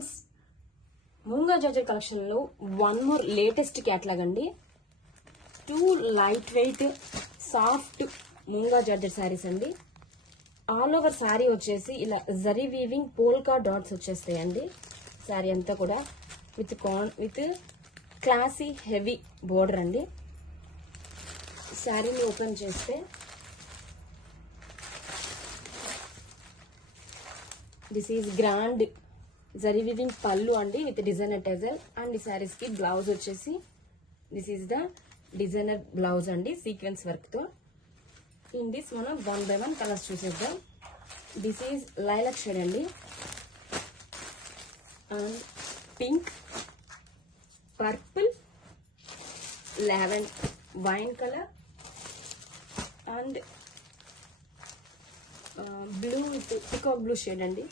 Friends, మూంగా georgette collection లో one more latest catalogue అండి. 2 light weight soft మూంగా georgette saris అండి. All over sari వచ్చేసి ఇలా జరీ వీవింగ్ పోల్కా డాట్స్ వచ్చేస్తాయండి. శారీ అంతా కూడా విత్ క్లాసీ హెవీ బోర్డర్ అండి. శారీని ఓపెన్ చేస్తే this is grand zari weaving పళ్ళు అండి విత్ డిజైనర్ టెజల్. అండ్ ఈ శారీస్ కి బ్లౌజ్ వచ్చేసి this is the designer blouse అండి సీక్వెన్స్ వర్క్ తో. ఇన్ దిస్ మనం 1 by 1 కలర్స్ చూసేద్దాం. దిస్ ఈజ్ లైలాక్ షేడ్ అండి, and pink, purple, lavender, wine colour and blue with peacock blue shade అండి.